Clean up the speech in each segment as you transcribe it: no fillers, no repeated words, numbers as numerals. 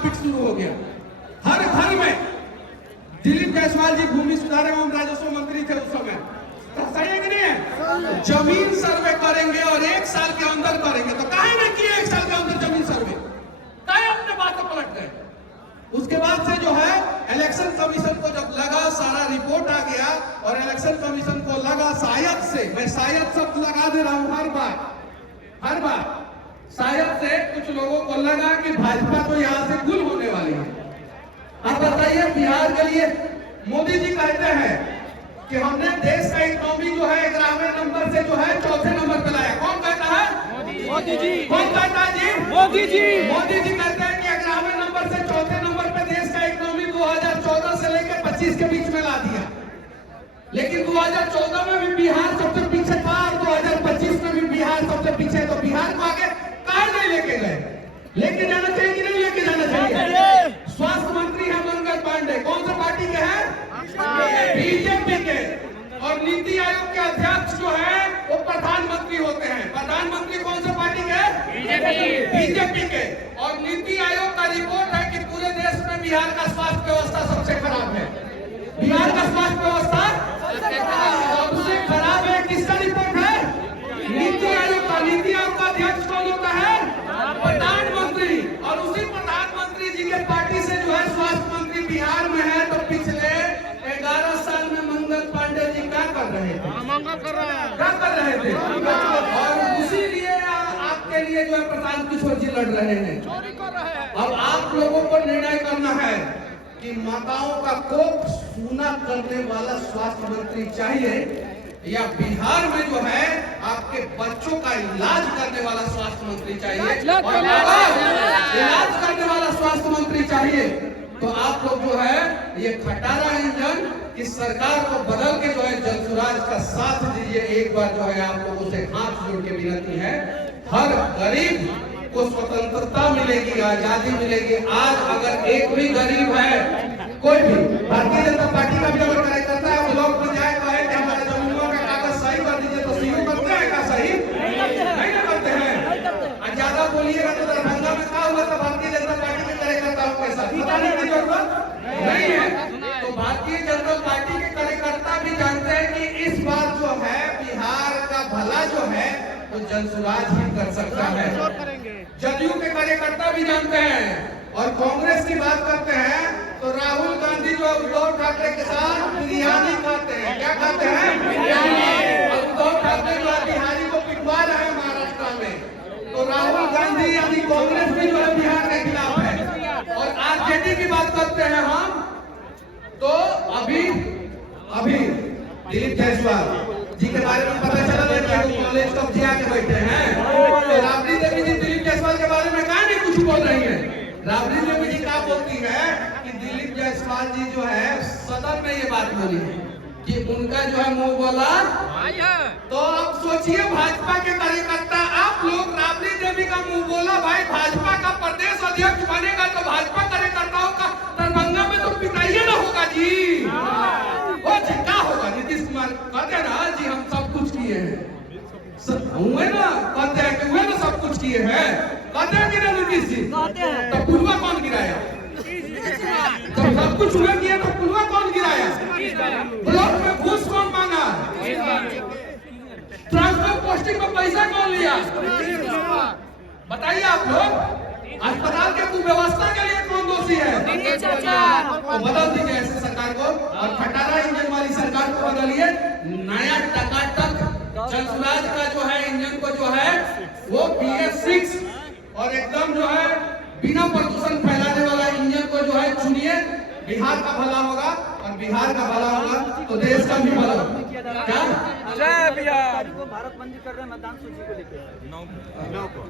मारपीट शुरू हो गया। हर घर में दिलीप जायसवाल जी भूमि सुधार एवं राजस्व मंत्री थे उस समय, सही है कि नहीं है? जमीन सर्वे करेंगे और 1 साल के अंदर करेंगे, तो काहे नहीं किए 1 साल के अंदर जमीन सर्वे? काहे अपने बात को पलट गए? उसके बाद से जो है इलेक्शन कमीशन को जब लगा, सारा रिपोर्ट आ गया और इलेक्शन कमीशन को लगा शायद से, मैं शायद शब्द लगा दे रहा हूं हर बार शायद से कुछ लोगों को लगा कि भाजपा तो यहाँ से गुल होने वाली है। आप बताइए, बिहार के लिए मोदी जी कहते हैं कि हमने देश का इकोनॉमी जो है 11वें नंबर से जो है 4थे नंबर पे लाया। कौन कहता है? मोदी जी। कौन कहता है जी? मोदी जी। मोदी जी कहते हैं कि 11वें नंबर से 4थे नंबर पे देश का इकोनॉमी 2014 से लेकर 25 के बीच में ला दिया। लेकिन 2014 में भी बिहार सबसे पीछे था और 2025 में भी बिहार सबसे पीछे। तो बिहार को आगे काहे नहीं लेके गए? लेके जाना चाहिए कि नहीं लेके जाना चाहिए? स्वास्थ्य मंत्री है मंगल पांडे, कौन सा पार्टी के हैं? बीजेपी के। और नीति आयोग के अध्यक्ष जो है वो प्रधानमंत्री होते हैं। प्रधानमंत्री कौन सा पार्टी के? बीजेपी के। और नीति आयोग का रिपोर्ट है कि पूरे देश में बिहार का स्वास्थ्य व्यवस्था सबसे खराब है। बिहार का स्वास्थ्य व्यवस्था सबसे खराब है। किसका रिपोर्ट है? नीति आयोग का। नीति आयोग का अध्यक्ष कौन होता है? प्रधानमंत्री। और उसी प्रधानमंत्री जी के पार्टी से जो है स्वास्थ्य मंत्री बिहार में है। तो पिछले 11 साल में मंगल पांडे जी क्या कर रहे थे? क्या कर रहे थे? और उसी लिए आपके लिए जो है प्रशांत किशोर जी लड़ रहे हैं। अब आप लोगों को निर्णय करना है कि माताओं का कोख सूना करने वाला स्वास्थ्य मंत्री चाहिए या बिहार में जो है आपके बच्चों का इलाज करने वाला स्वास्थ्य मंत्री चाहिए। और इलाज करने वाला स्वास्थ्य मंत्री चाहिए तो आप लोग जो है ये खटारा इंजन की सरकार को बदल के जो है जनसुराज का साथ दीजिए। एक बार जो है आप लोगों से हाथ जोड़ के विनती है, हर गरीब को स्वतंत्रता मिलेगी, आजादी मिलेगी। आज अगर एक भी गरीब है, कोई भी भारतीय जनता पार्टी का भी अगर कार्यकर्ता है ब्लॉक में जाए कहे कि हमारे जमीनों का कागज सही कर दीजिए, तो सीओ करते हैं क्या? सही नहीं ना करते हैं। ज्यादा बोलिएगा तो दरभंगा में क्या हुआ था भारतीय जनता पार्टी के कार्यकर्ताओं के साथ? बताने की जरूरत नहीं है। तो भारतीय जनता पार्टी के कार्यकर्ता भी जानते हैं कि इस बार जो है बिहार का भला जो है तो जनसुराज ही कर सकता है। जदयू के कार्यकर्ता भी जानते हैं। और कांग्रेस की बात करते हैं तो राहुल गांधी जो उद्धव ठाकरे के साथ बिरयानी खाते हैं। क्या खाते हैं? और उद्धव ठाकरे जो बिहारी को पिटवा रहे हैं महाराष्ट्र में। तो राहुल गांधी यानी कांग्रेस भी जो है बिहार के खिलाफ है। और आरजेडी की बात करते हैं हम तो अभी दिलीप जायसवाल जी के बारे में पता चला है कि वो कॉलेज कब जी आके बैठे हैं। तो राबड़ी देवी जी दिलीप जायसवाल के बारे में कहा नहीं कुछ बोल रही है। राबड़ी देवी जी क्या बोलती है कि दिलीप जायसवाल जी जो है सदन में ये बात बोली है कि उनका जो है मुंह बोला। तो अब सोचिए भाजपा के कार्यकर्ता आप लोग, राबड़ी देवी का मुंह बोला भाई भाजपा का प्रदेश अध्यक्ष बनेगा तो भाजपा कार्यकर्ताओं का दरभंगा में तो पिटाइए ना होगा जी। वो जी क्या होगा? नीतीश कुमार कहते ना जी हम सब कुछ किए हैं, हुए ना, कहते हैं कि हुए ना सब कुछ किए हैं, कहते हैं कि ना नीतीश जी? तो पुलवा कौन गिराया? जब सब कुछ हुए किए तो पुलवा कौन गिराया? ब्लॉक में घूस कौन मांगा? ट्रांसफर पोस्टिंग में पैसा कौन लिया? बताइए आप लोग। अस्पताल के कुव्यवस्था के लिए कौन दोषी है? तो बदल दीजिए ऐसे सरकार को और खटारा इंजन वाली सरकार को बदलिए। नया टकाटक जनसुराज का जो है इंजन को जो है वो BS6 और एकदम जो है बिना प्रदूषण फैलाने वाला इंजन को जो है चुनिए। बिहार का भला होगा और बिहार का भला होगा तो देश का भी भला होगा। क्या जय बिहार को भारत बंदी कर रहे हैं मतदान सूची को लेकर?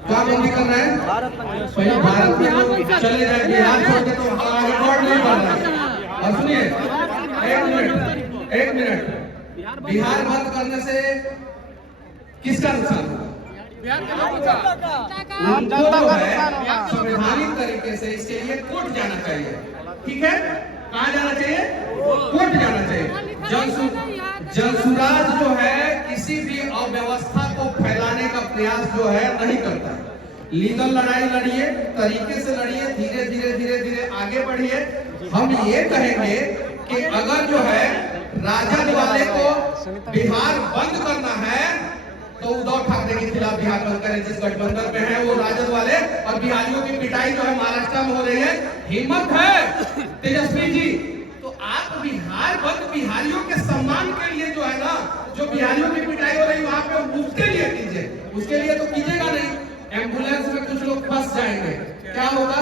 क्या बंदी कर रहे हैं? पहले भारत में चले जाए, बिहार छोड़ के तो रिकॉर्ड नहीं बन रहा है। और सुनिए एक मिनट बिहार बंद करने से किसका नुकसान होगा? संवैधानिक तरीके से इसके लिए कोर्ट जाना चाहिए। ठीक है, कहाँ जाना चाहिए? कोर्ट जाना चाहिए। जनसुराज जो है किसी भी अव्यवस्था को फैलाने का प्रयास जो है नहीं करता है। लीगल लड़ाई लड़िए, तरीके से लड़िए, धीरे धीरे धीरे धीरे आगे बढ़िए। हम ये कहेंगे कि अगर जो है राजद वाले को बिहार बंद करना है तो उद्धव ठाकरे के खिलाफ बिहार बंद करें। जिस गठबंधन में है वो राजद वाले, और बिहारियों की पिटाई जो है महाराष्ट्र में हो रही है, हिम्मत है तेजस्वी जी तो आप बिहार बंद बिहारियों के सम्मान के लिए जो है ना, जो बिहारियों की पिटाई हो रही वहां पे उसके लिए कीजिए। उसके लिए तो कीजिएगा नहीं। एम्बुलेंस में कुछ लोग फंस जाएंगे, क्या होगा?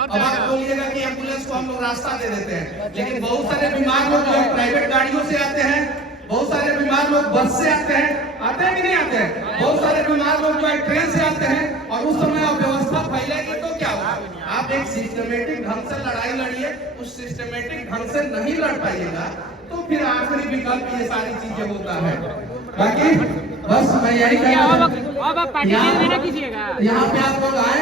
अब आप बोलिएगा कि एम्बुलेंस को हम लोग रास्ता दे देते हैं, लेकिन बहुत सारे बीमार लोग जो है प्राइवेट गाड़ियों से आते हैं, बहुत सारे बीमार लोग बस से आते हैं कि नहीं आते हैं? बहुत सारे बीमार लोग जो है ट्रेन से आते हैं, और उस समय अव्यवस्था फैलेगी तो क्या होगा? आप एक सिस्टमेटिक ढंग से लड़ाई लड़िए। उस सिस्टमेटिक ढंग से नहीं लड़ पाइएगा तो फिर आखिरी विकल्प ये सारी चीजें होता है। बाकी बस मैं यही कहना, यहाँ पे आप लोग आए,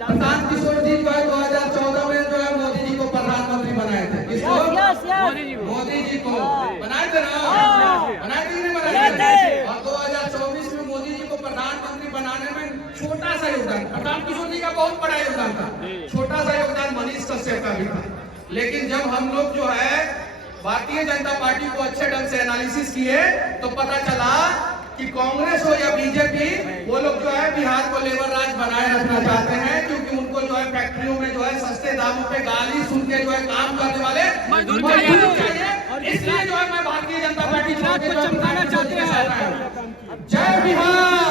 प्रशांत किशोर जी जो है 2014 में जो है मोदी जी को प्रधानमंत्री बनाए थे। किसको? मोदी जी को बनाए थे ना? बनाए थे नहीं बनाए थे? और 2024 में मोदी जी को प्रधानमंत्री बनाने में छोटा सा योगदान, प्रशांत किशोर जी का बहुत बड़ा योगदान था, छोटा सा योगदान मनीष कश्यप का भी था। लेकिन जब हम लोग जो है भारतीय जनता पार्टी को अच्छे ढंग से एनालिसिस किए तो पता चला कि कांग्रेस हो या बीजेपी, वो लोग जो है बिहार को लेबर राज बनाए रखना चाहते हैं, क्योंकि उनको जो है फैक्ट्रियों में जो है सस्ते दामों पे गाली सुन के जो है काम करने वाले मजदूर चाहिए। इसलिए जो है मैं भारतीय जनता पार्टी को चमकाना चाहते हैं। जय बिहार।